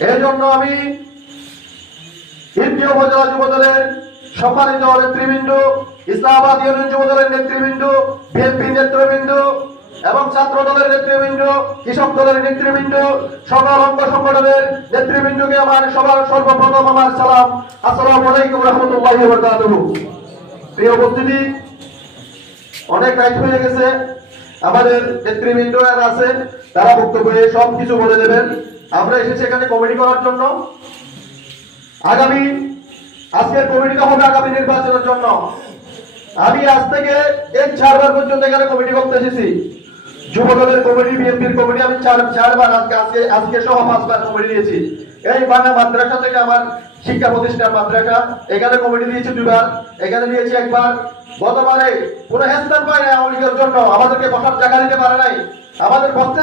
এই জন্য আমি ইন্ডিয় উপজেলা যুব দলের সম্মানিত নেতৃবৃন্দ, ইসলামাবাদ ইউনিয়ন যুব দলের নেতৃবৃন্দ, বিএনপি নেতৃবৃন্দ এবং ছাত্র দলের নেতৃবৃন্দ, কৃষক দলের নেতৃবৃন্দ, সকল অঙ্গ সংগঠনের নেতৃবৃন্দকে আমার সবার সর্বপ্রথম আমার সালাম। আসসালামু আলাইকুম রহমতুল্লাহ প্রিয় উপস্থিতি, অনেক রাইট হয়ে গেছে। আমাদের নেতৃবৃন্দ আছেন, তারা বক্তব্যে সব কিছু বলে দেবেন। আমরা এসেছি এখানে কমেডি করার জন্য। আগামী, আজকের কমিটিটা হবে আগামী নির্বাচনের জন্য। আমি আজ থেকে এই চারবার পর্যন্ত এখানে কমিটি করতে এসেছি। যুব দলের কমিটি বিএনপির কমিটি আমি চার, চারবার আজকে আজকে আজকে সহ পাঁচবার কমিটি নিয়েছি এই বাংলা মাদ্রাসা থেকে আমার শিক্ষা প্রতিষ্ঠান মাদ্রাসা, এখানে কমিটি দিয়েছি দুবার। এখানে নিয়েছি একবার। গতবারে কোনো হেস্তান পায় নাই আওয়ামী লীগের জন্য। আমাদেরকে বসার জায়গা দিতে পারে নাই। আমাদের বসতে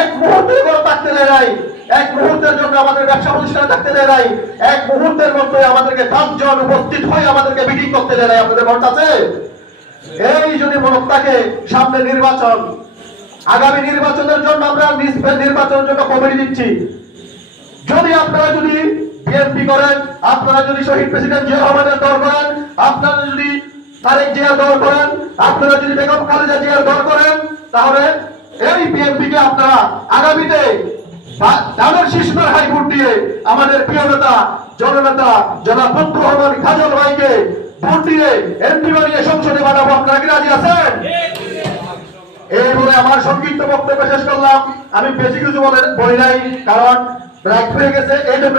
এক মুহূর্তে করে থাকতে দেয় নাই। এক মুহূর্তের জন্য আমাদের ব্যবসা প্রতিষ্ঠানে থাকতে দেয় নাই। এক মুহূর্তের মধ্যে আমাদেরকে পাঁচজন উপস্থিত হয়ে আমাদেরকে মিটিং করতে দেয় নাই। আপনাদের মন আছে? এই যদি মনে থাকে, সামনে নির্বাচন। আগামী নির্বাচনের জন্য আমরা নির্বাচনের জন্য কমিটি দিচ্ছি। যদি আপনারা যদি বিএনপি করেন, আপনারা যদি শহীদ প্রেসিডেন্ট জিয়া রহমানের দল করেন, আপনারা যদি তারেক জিয়ার দল করেন, আপনারা যদি বেগম খালেদা জিয়ার দল করেন, তাহলে এই বিএনপি কে আপনারা আগামীতে শিশুদের দিয়ে আমাদের প্রিয় নেতা, জননেতা রহমান খাজল ভাইকে ভোট দিয়ে এমপি বানিয়ে সংসদে পাঠাবো। আপনারা কি রাজি আছেন? এই বলে আমার সংক্ষিপ্ত বক্তব্য শেষ করলাম। আমি বেশি কিছু বলে বলি নাই, কারণ রাগ হয়ে গেছে। এই